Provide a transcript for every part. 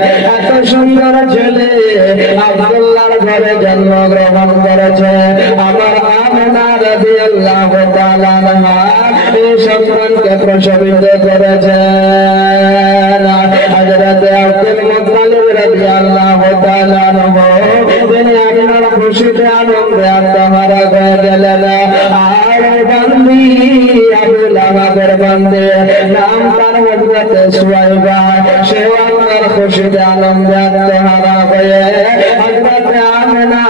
এত সুন্দর ছেলে আব্দুল্লাহর ঘরে জন্মগ্রহণ করেছে। আমার আমিনা রাদিয়াল্লাহু তাআলা আনহা এই সন্তানকে প্রসবিত করেছে। হযরত আব্দুল মুত্তালিব রাদিয়াল্লাহু তাআলা আনহু তিনি আপনার খুশিতে আনন্দে আত্মহারা হয়ে গেলেন। আর বান্দি আবু লাহাবের বান্দি নাম তার হযরত সুয়াইবা, সেও আপনার খুশিতে আনন্দে আত্মহারা হয়ে হযরত আমিনা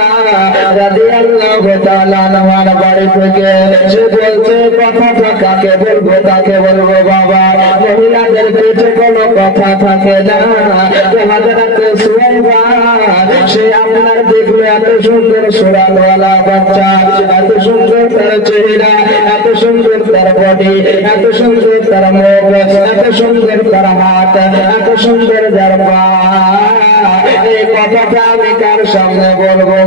রাদিয়াল্লাহু তাআলা আনহার বাড়ি থেকে সে বলছে, কথাটা কাকে বলবো কাকে বলবো বাবা, মহিলাদের পেটে কোনো কথা থাকে না। হযরত সুয়াইবা সে আপনার দেখলো এত সুন্দর সুরানওয়ালা বাচ্চা, এত সুন্দর তার চেহারা, এত সুন্দর তার বডি, এত সুন্দর তার মুখ, এত সুন্দর তার হাত, এত সুন্দর তার পা, এই কথাটা আমি কার সামনে বলবো?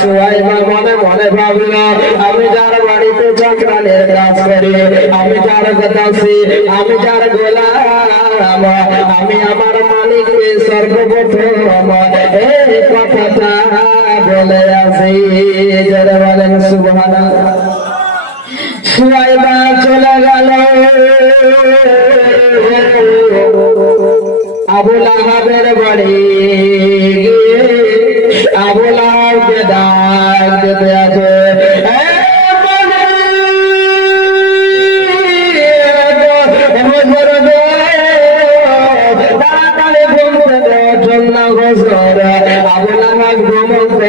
সুয়াইবা মনে মনে ভাবলো, আমি যার বাড়িতে চাকরানের কাজ করি, আমি যার কাছে, আমি যার গোলাম, আমি আমার মালিককে সর্বপ্রথম এই কথাটা বলে আসি। যারা বলেন সুবহানাল্লাহ। সুয়াইবা চলে গেল আবু লাহাবের বাড়ি। আবু লাহাবকে ডাক দিতে আছে,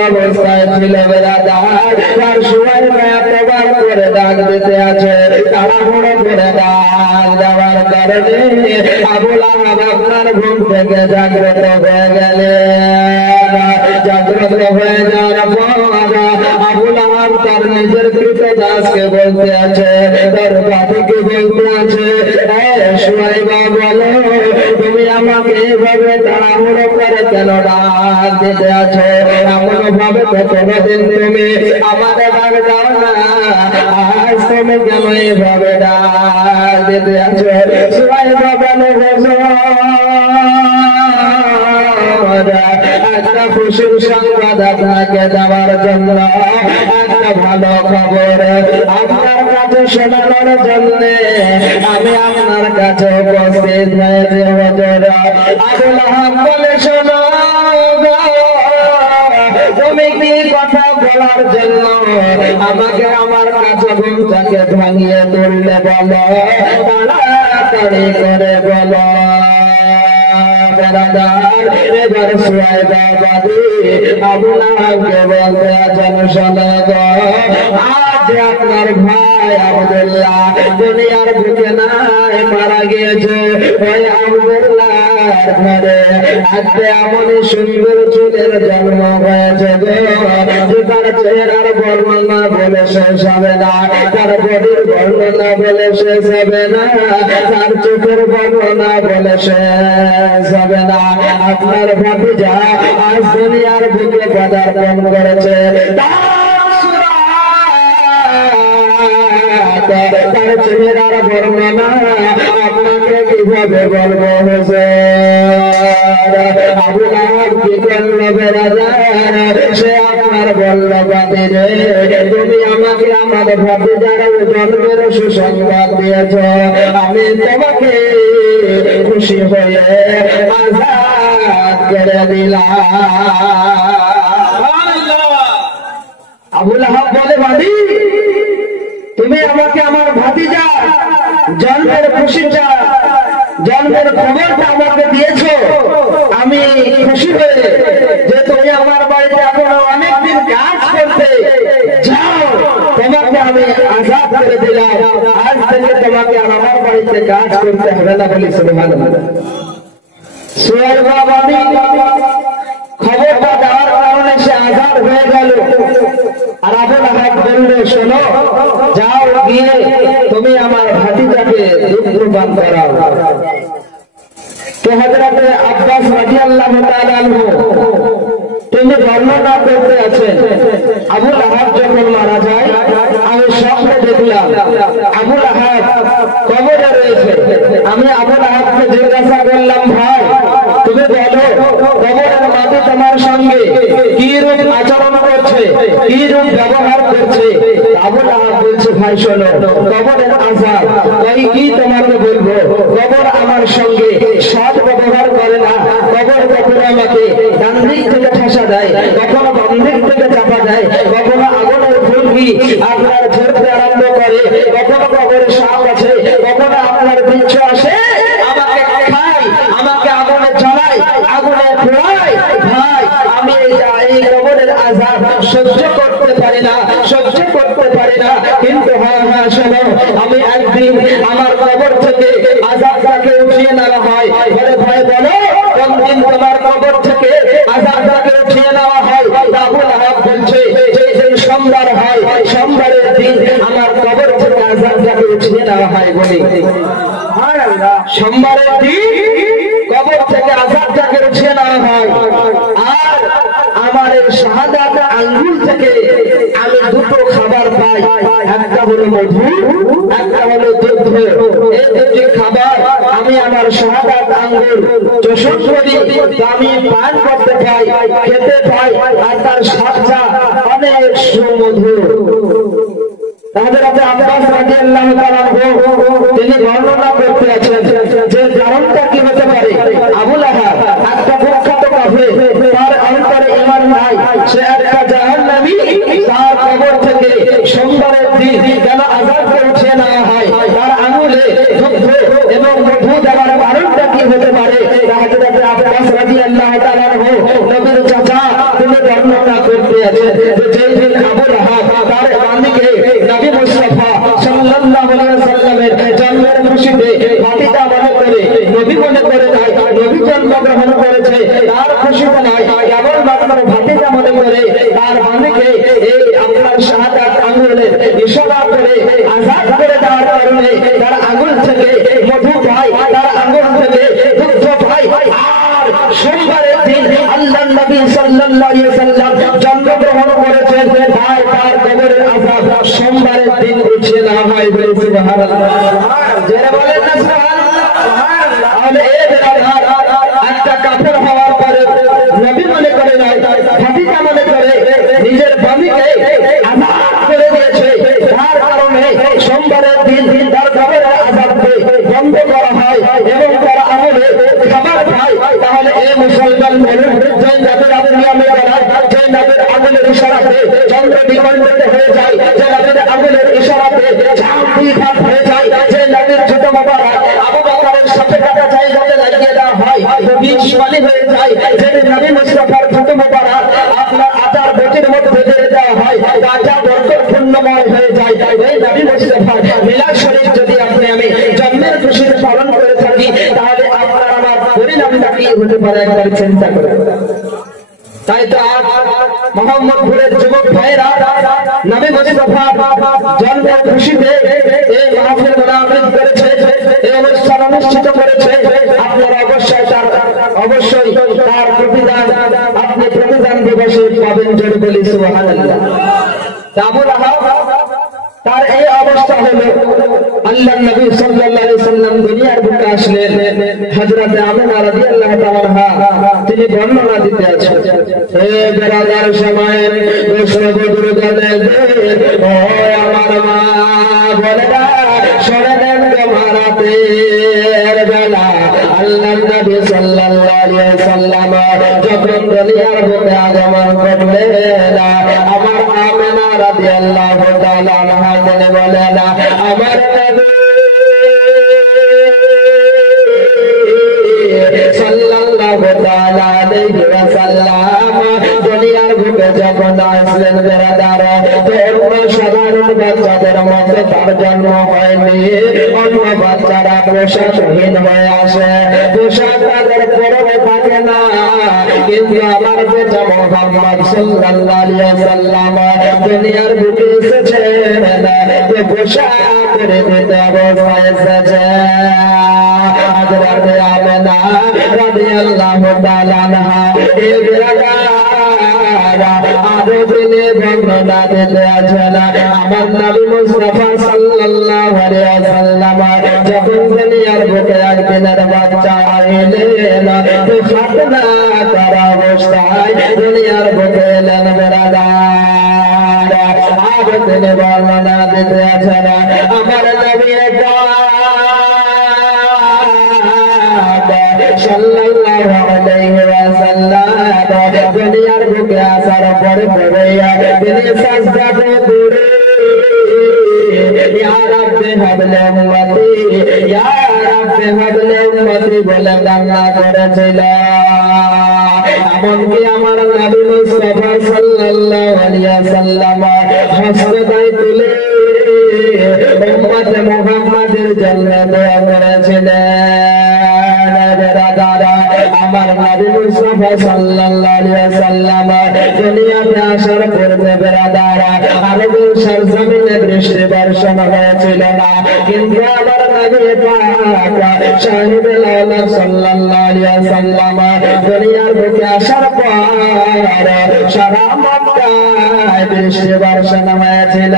অবস্থায় ছিল বেড়াদার, তার সুয়াইবা এতবার করে ডাক দিতে আছে, তাড়াহুড়ো করে ডাক দেওয়ার কারণে আবু লাহাব আপনার ঘুম থেকে জাগ্রত হয়ে গেলেন। জাগ্রত হয়ে যাওয়ার পর আবু লাহাব তার নিজের কৃতদাসকে বলতে আছে, তার বাবাকে বলতে আছে, সুয়াইবা বলো তুমি আমাকে এভাবে তাড়াহুড়ো করে কেন ডাক দিতে আছো? এমন ভাবে তো কোনদিন তুমি আমাদের ডাক দাও না, আজ তুমি কেন এভাবে ডাক দিতে আছো? সুয়াইবা বলে, একটা খুশির সংবাদ আপনাকে দেওয়ার জন্য, একটা ভালো খবর আপনার কাছে শোনানোর জন্য আমি আপনার কাছে উপস্থিত হয়েছি। আবু লাহাব বলে, শোনো তুমি কি কথা বলার জন্য আমাকে আমার কাছে ঘুমটাকে ভাঙিয়ে তুললে বলো, তাড়াতাড়ি করে বলো। এবার সুয়াইবা বাদী আবু লাহাবকে বলতে আছেন, শোনো গো, আজ আপনার ভাই আব্দুল্লাহ দুনিয়ার বুকে নাই, মারা গিয়েছে। ওই আব্দুল্লাহর ঘরে আজকে এমনই সুন্দর চুলের জন্ম হয়েছে গো, তার চেহারার বর্ণনা বলে শেষ হবে না, তার বডির বর্ণনা বলে শেষ হবে না, তার চোখের বর্ণনা বলে শেষ হবে না। আপনার ভাতিজা আজ দুনিয়ার বুকে পদার্পণ করেছে, তার চেহারার বর্ণনা আপনাকে কিভাবে বলবো? আবু লাহাব কি করল বেরাদার, সে আপনার বলল, বাদিরে তুমি আমাকে আমার ভাতিজার জন্মের সুসংবাদ দিয়েছ, আমি তোমাকে খুশি হয়ে আযাদ করে দিলাম। আবু লাহাব বলে, বাদি তুমি আমাকে আমার ভাতিজা জন্মের খুশিটা, জন্মের খবরটা আমাকে দিয়েছ, আমি খুশি হয়ে যে তুমি আমার বাড়িতে এখনো অনেকদিন কাজ করতে যাও, তোমাকে আমি আযাদ করে দিলাম, আজ থেকে তোমাকে আমার বাড়িতে কাজ করতে হবে না। বলি সুবহানাল্লাহ। সুয়াইবা বাদী খবরটা দেওয়ার কারণে সে আযাদ হয়ে গেল। আর আবু লাহাব বলল, শোনো যাও গিয়ে তুমি আমার ভাতিজাকে দুধপান করাও। তো হযরত আব্বাস রাদিয়াল্লাহু তাআলা আনহু তিনি বর্ণনা করতে আছেন, আবু লাহাব যখন মারা যায় আমি স্বপ্নে দেখলাম আবু লাহাব কবরে রয়েছে। আমি আবু লাহাবকে জিজ্ঞাসা করলাম, ভাই তুমি বলো কবরের মাটি তোমার সঙ্গে কি রূপ আচরণ করছে, কি রূপ ব্যবহার করছে? আবু লাহাব বলছে ভাই শোনো কবরের আযাব তাই কি তোমাকে বলবো, কবর আমার সঙ্গে সৎ ব্যবহার করে না। কবর কখনো আমাকে ডান দিক থেকে ঠাসা দেয়, কখনো বাম দিক থেকে চাপা দেয়, কখনো আগুনের ফুলকি আপনার ঝরতে আরম্ভ করে, কখনো কবরে সাপ আছে, কখনো আপনার বিচ্ছু আসে আমাকে খায়, আমাকে আগুনে জ্বালায়, আগুনে পোড়ায়। ভাই আমি এই কবরের আযাব সহ্য করতে পারি না, সহ্য করতে পারি না। কিন্তু হ্যাঁ হ্যাঁ শোনো আমি একদিন আমার কবর থেকে আযাবটাকে উঠিয়ে নেওয়া হয়। বলে ভাই বলো কোন দিন তোমার কবর থেকে আযাবটাকে উঠিয়ে নেওয়া হয়? আবু লাহাব বলছে যে দিন সোমবার হয়, সোমবারের দিন আমার কবর থেকে আযাবটাকে উঠিয়ে নেওয়া হয়। বলি সোমবারের দিন কবর থেকে আযাবটাকে উঠিয়ে নেওয়া হয়। আর আমার এই শাহাদাত আঙ্গুল থেকে আমি দুটো খাবার পাই, একটা হলো মধু, একটা হলো দুধ। এই দুটি খাবার আমি আমার শাহাদাত আঙ্গুল চোষণ করি, আমি পান করতে পাই, খেতে পাই, আর তার স্বাদটা অনেক সুমধুর। হযরত আব্বাস রাদিয়াল্লাহু তাআলা তিনি বর্ণনা করতে আছেন যে কারণটা কি হতে পারে। আবু লাহাব একটা প্রখ্যাত কাফের, তার অন্তরে ঈমান নাই, সে একটা জাহান্নামী। তার কবর থেকে সোমবারের দিন কেন আযাবকে উঠিয়ে নেওয়া হয়, তার আঙুলে দুধ এবং মধু দেওয়ার কারণটা কি হতে পারে। হযরত আব্বাস রাদিয়াল্লাহু তাআলা নবীর চাচা তিনি বর্ণনা করতে আছেন যে যেদিন আবু লাহাব তার বান্দিকে নবী মুস্তাফা সাল্লাল্লাহু আলাইহি ওয়াসাল্লামের জন্মের খুশিতে ফাতিহা মনে করে, নবী মনে করে নাই, নবী জন্মগ্রহণ করেছে তার খুশিতে নাই, কেবল মাত্র ফাতিহা মনে করে তার বান্দিকে এই আপনার শাহাদাত আঙ্গুলের ইশারা করে আযাব করে দেওয়ার কারণে তার আঙ্গুল থেকে মধু পায়, তার আঙ্গুল থেকে দুধ পায়। আর সোমবারের দিন আল্লাহর নবী সাল্লাল্লাহু আলাইহি ওয়াসাল্লাম জন্মগ্রহণ করেছেন, তাই তার কবরের আযাব সোমবারের দিন উঠিয়ে নেওয়া হয়। বলে সুবহানাল্লাহ, যারা বলেন না সুবহানাল্লাহ। তাহলে এই বেরাধার একটা কাফের হওয়ার পরে নবী মনে করে নাই, ফাতিহা মনে করে নিজের বাণীকে আযাব করে দিয়েছে, তার কারণে সোমবারের দিন তার কবরের আযাবকে বন্ধ করা হয় এবং তার আমলে খাবার খায়। তাহলে এই মুসলমান বলুন যে নবীর নিয়মে করা, যে নবীর আঙুলের ইশারাতে চন্দ্র দ্বিখণ্ডিত হয়ে যায়, যে নবীর আঙুলের ইশারাতে চাঁদ দ্বিভাগ হয়ে যায়, যে নবীর ছোট মোবারক আবু বকরের সাথে কাটা জায়গাতে লাগিয়ে দেওয়া হয়, বীজ মালি হয়ে যায়, যে নবী মুস্তাফার ছোট মোবারক আপনার আটার বটির মধ্যে ভেজে দেওয়া হয়, আটা বরকতপূর্ণময় হয়ে যায়। এই নবী মুস্তাফার মিলাদ শরীফ যদি আপনি আমি জন্মের খুশিতে পালন করে থাকি, তাহলে আপনার আমার পরিণামটা কি হতে পারে একবার চিন্তা করে। তাই তো আজ মোহাম্মদপুরের যুবক ভাইরা নবী মুস্তাফার জন্মের খুশিতে এই মাহফিল মুনাফিল করেছে, এই অনুষ্ঠান অনুষ্ঠিত করেছে। আপনারা অবশ্যই তার প্রতিদান আপনি প্রতিদান দিবসে পাবেন। জোরে বলি সুবহানাল্লাহ। আবু লাহাব তার এই অবস্থা হলো, আল্লাহর নবী সাল্লাল্লাহু আলাইহি সাল্লাম দুনিয়ার বুকে আসলেন। হযরত আমিনা রাদিয়াল্লাহু তাআলা তিনি বর্ণনা দিতে আছেন, হে বেরাদার সময়ের গোসল বদর গলে ও আমার মা বলেরা সরে দেন গমারাতের বেলা। আল্লাহর নবী সাল্লাল্লাহু আলাইহি সাল্লাম যখন দুনিয়ার বুকে আগমন করলেন, আমার আমিনা রাদিয়াল্লাহু তাআলা আনহা তিনি বলেন, আমার নবী সাল্লাল্লাহু তাআলা আলাইহি ওয়াসাল্লাম দুনিয়ার বুকে যখন আসলেন বেরাদার, তখন সাধারণ বাচ্চাদের মধ্যে তার জন্ম হয়নি। অন্য বাচ্চারা পোশাকহীন হয়ে আসে, পোশাক তাদের পরনে থাকে না, কিন্তু আমার বেটা মুহাম্মদ সাল্লাল্লাহু আলাইহি ওয়াসাল্লাম দুনিয়ার বুকে এসেছেন যে পোশাক পরে দিতে অবস্থায় এসেছে। হযরত আমিনা রাদিয়াল্লাহু তাআলা আনহা এই বেরাদারা আরো দিনে বর্ণনা দিতে আছেন, আমার নবী মুস্তাফা সাল্লাল্লাহু আলাইহি ওয়াসাল্লাম যখন তিনি দুনিয়ার বুকে একদিনের বাচ্চা আইলেন খাতনা করা অবস্থায় দুনিয়ার বুকে এলেন বেরাদার। আর তিনি বর্ণনা দিতে আছেন আমার নবী সাল্লাল্লাহু আলাইহি ওয়াসাল্লাম দুনিয়ার বুকে আসার পরে তিনি সাজদা করে ইয়া রাব্বি হাবলি উম্মতি ইয়া রাব্বি হাবলি উম্মতি বলে কান্না করেছিল। এমনকি আমার নবী মুস্তাফা সাল্লাল্লাহু আলাইহি ওয়াসাল্লাম হযরতায় তুলে উম্মত মুহাম্মাদের জন্য দোয়া করেছিলেন। আমার নবী মুস্তাফা সাল্লাল্লাহু আলাইহি ওয়াসাল্লাম দুনিয়াতে আসার পূর্বে বেরাদার আরবের সরজমিনে বৃষ্টি বর্ষণ হয়েছিল না, কিন্তু আমার নবী পাক শাহিদুল আলম সাল্লাল্লাহু আলাইহি ওয়াসাল্লাম দুনিয়ার বুকে আসার পর সারা মক্কায় বৃষ্টি বর্ষণ হয়েছিল।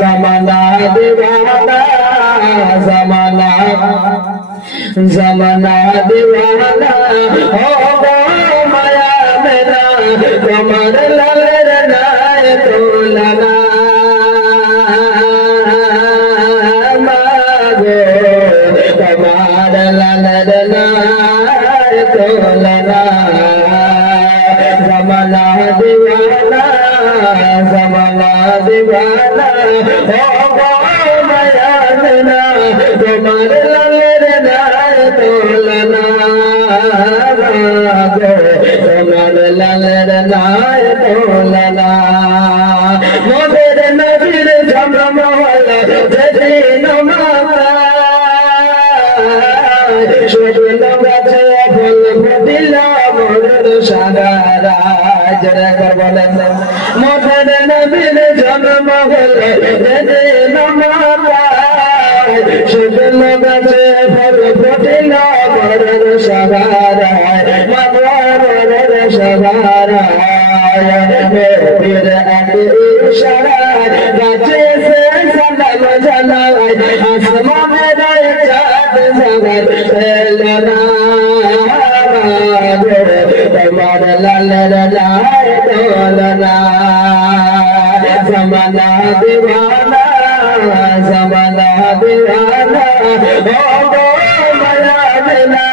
জামানা দিওয়ানা জামানা জামানা দিওয়ানা ও মায়া মেরা তোমার লালের নাই তোলানা মাগো তোমার লালের নাই তোলানা জামানা দিওয়ানা জামানা দিওয়ানা ও মায়া মেরা তোমার লালের নাই তোলানা তোমার লালের নাই তোলানা। মোদের নবীর জন্মওয়ালা যেদিন শুধু গাছে ফল ফুটিল মোদের সাগারা জরা কর বলেন মোদের নবীর জন্ম হল যেদিন শুধু গাছে ফল ফুটিল মোদের সাগারা মোদের সাগারা মেরে এক ইশারা গাছে সে সালাম জানাই আসমানের চাঁদ জাগার এলনা তোমার লালের লাই তোলনা জামানা দিওয়ানা জামানা দিওয়ানা ও মায়া মেলা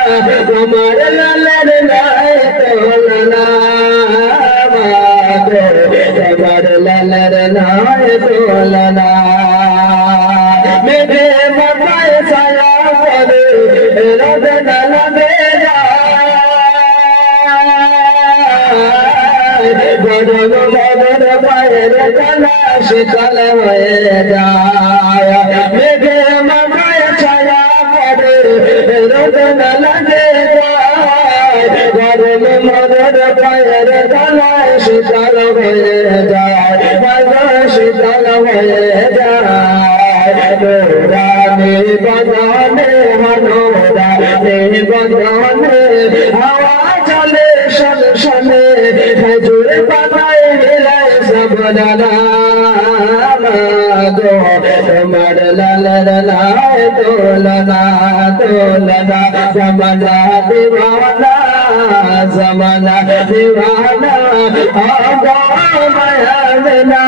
তোমার লালের লাই তোলনা তোমার লালের লাই তোলনা। মেঘে মাথায় ছায়া করে রোদ না লাগে গরম গরম পায়ের তলা শীতল হয়ে যায়। মেঘে মাথায় ছায়া করে রোদ না লাগে গরম মরদ পায়ের তলা শীতল হয়ে যায় শীতল হয়ে যায়। রানী বদনে মনোরানী বদনে হাওয়া চলে শন শনে খেজুর পাতায় মিলায় সব ডানা গো তোমার লালের লাই তোলনা তোলনা জামানা দিওয়ানা জামানা দিওয়ানা আগো মায়া মেলা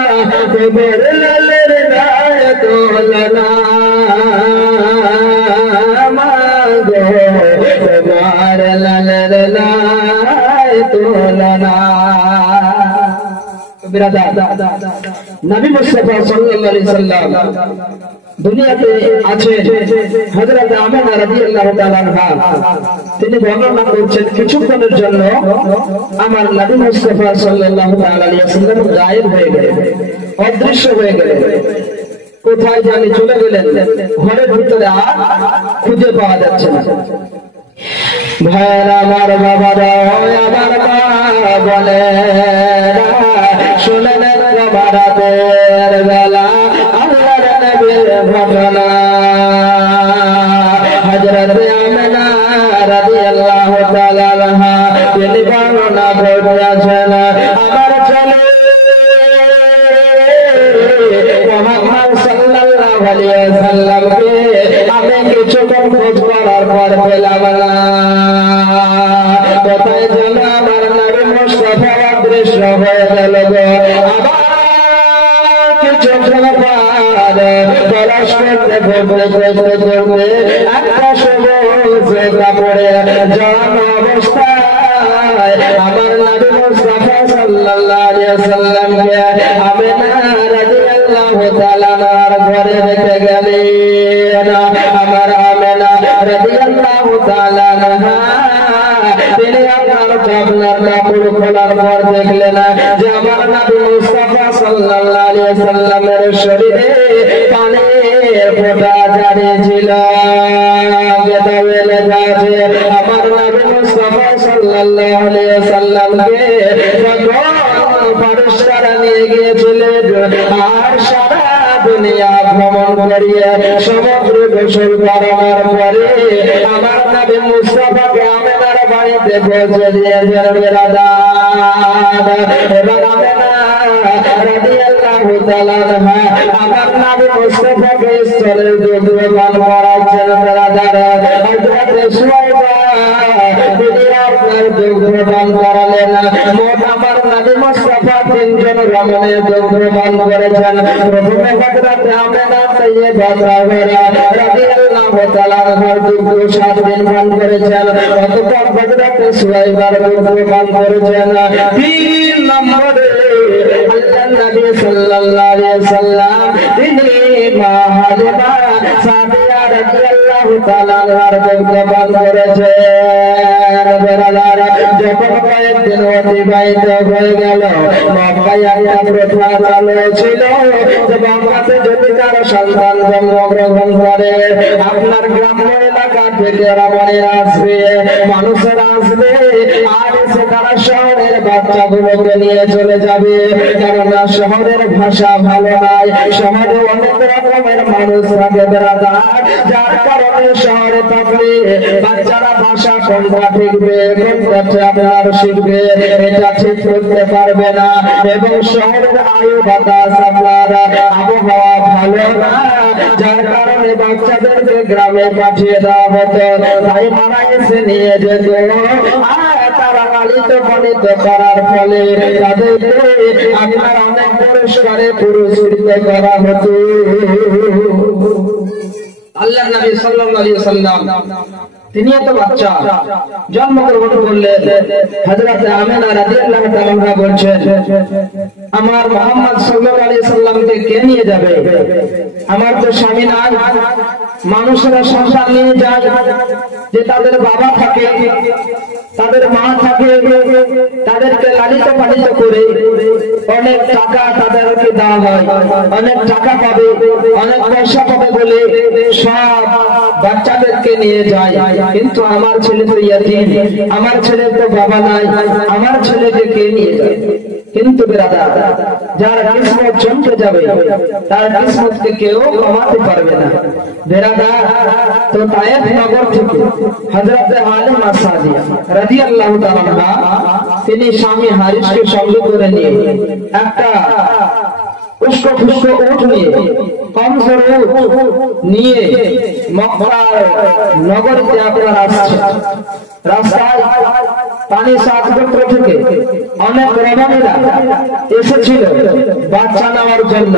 তোমার লালের লাই তোলনা মাগো তোমার লালের লাই তোলনা। নবী মুস্তাফা সাল্লাল্লাহু আলাইহি সাল্লাম দুনিয়াতে আছে হযরত আমিনা রাদিয়াল্লাহু তাআলা আনহা তিনি বর্ণনা করছেন কিছুক্ষণের জন্য আমার নবী মুস্তাফা সাল্লাল্লাহু তাআলা আলাইহি সাল্লাম গায়েব হয়ে গেলেন, অদৃশ্য হয়ে গেলেন, কোথায় জানি চলে গেলেন, ঘরের ভিতরে আর খুঁজে পাওয়া যাচ্ছে না। ভাইরা আমার বাবারা আমার মা বলে শুনলেন রাতের বেলা আল্লাহর নবীর ঘটনা। হযরত আমিনা রাদিয়াল্লাহু তাআলা আনহা তিনি বর্ণনা করেছেন আমার ছেলে মুহাম্মদ সাল্লাল্লাহু আলাইহি ওয়াসাল্লামকে পেলাম না। কোথায় যেন আমার নবী মুস্তাফা অদৃশ্য হয়ে গেল গো। আবার কিছু পলাশ করতে করতে একটা সবুজ কাপড়ে জন অবস্থায় আমার নবী মুস্তাফা সাল্লাল্লাহু আলাইহি ওয়াসাল্লামকে আমিনা রাদিয়াল্লাহু তাআলা আনহার ঘরে রেখে গেলেন। আমার আমিনা রাদিয়াল্লাহু তাআলা আনহা তিনি আপনার কাপড় খোলার পর দেখলেন যে আমার নবী মুস্তাফা সাল্লাল্লাহু আলাইহি ওয়াসাল্লামের শরীরে পানির ফোঁটা জারি ছিল। আমার নবী মুস্তাফা সাল্লাল্লাহু আলাইহি ওয়াসাল্লামকে পরিষ্কার নিয়ে গিয়েছিলেন আর সারা দুনিয়া ভ্রমণ করিয়ে সমগ্র গোসল করানোর পরে আমার নবী মুস্তাফাকে আমিনার বাড়িতে পৌঁছে দিয়েছেন বেরাদার। এবার আমিনা রাদিয়াল্লাহু তাআলা আনহা আমার নবী মুস্তাফাকে স্তনের দুধ পান করাচ্ছেন বেরাদার। হযরত সুয়াইবা তিনি আপনার দুধ পান করালেন। মোট আমার নবী মুস্তাফা তিনজন রমণের দুধ পান করেছেন। প্রথমে হযরত আমিনা সাইয়্যিদা সাহরা রাদিয়াল্লাহু তাআলা আনহার দুধ 7 দিন পান করেছেন। অতঃপর হযরত সুয়াইবার দুধ পান করেছেন। 3 নম্বরে আল্লাহর নবী সাল্লাল্লাহু আলাইহি ওয়াসাল্লাম তিনি মা হালিমা সাদিয়া রাদিয়াল্লাহু তাআলা আনহার দুধ পান করেছেন। যখন কয়েকদিন অতিবাহিত হয়ে গেল মক্কায় একটা প্রথা চালু ছিল যে মক্কাতে যদি কারো সন্তান জন্মগ্রহণ করে আপনার গ্রাম্য এলাকা থেকে রমণীরা আসবে, মানুষেরা আসবে আর এসে তারা শহরের বাচ্চাগুলোকে নিয়ে চলে যাবে। কেননা শহরের ভাষা ভালো নয়, শহরে অনেক রকমের মানুষ থাকে বেরাদার, যার কারণে শহরে থাকলে বাচ্চারা ভাষা কোনটা শিখবে কোনটা আপনার শিখবে এটা ঠিক করতে পারবে না। এবং শহরের আয়ু বাতাস আপনার আবহাওয়া ভালো না, যার কারণে বাচ্চাদেরকে গ্রামে পাঠিয়ে দেওয়া হতো। তাই মারা এসে নিয়ে যেত আর তারা লালিত পালিত করার ফলে তাদেরকে আপনার অনেক পুরস্কারে পুরস্কৃত করা হতো। আল্লাহর নবী সাল্লাল্লাহু আলাইহি ওয়াসাল্লাম তিনি তো বাচ্চা জন্মগ্রহণ করলেন। হযরত আমিনা রাদিয়াল্লাহু তাআলা আনহা বলছেন আমার মুহাম্মদ সাল্লাল্লাহু আলাইহি ওয়াসাল্লামকে কে নিয়ে যাবে? আমার তো স্বামী নাই। মানুষেরা সন্তান নিয়ে যায় যে তাদের বাবা থাকে, তাদের মা থাকে, তাদেরকে লালিত পালিত করে অনেক টাকা তাদেরকে দেওয়া হয়, অনেক টাকা পাবে, অনেক পয়সা পাবে বলে সব বাচ্চাদেরকে নিয়ে যায়। কিন্তু আমার ছেলে তো ইয়াতীম, আমার ছেলে তো বাবা নাই, আমার ছেলেকে কে নিয়ে যায়? কিন্তু বেরাদার যার কিসমত চমকে যাবে তার কিসমতকে কেউ কমাতে পারবে না। বেরাদার তো তায়েফ নগর থেকে হযরত হালিমা সাদিয়া রাদিয়াল্লাহু তাআলা আনহা তিনি স্বামী হারিসকে সঙ্গে করে নিয়ে একটা উস্কো খুস্কো উট নিয়ে কমজোর উট নিয়ে মক্কার নগরীতে আপনার আসছে। রাস্তায় পানি সাত গোত্র থেকে অনেক রমণীরা এসেছিল বাচ্চা নেওয়ার জন্য।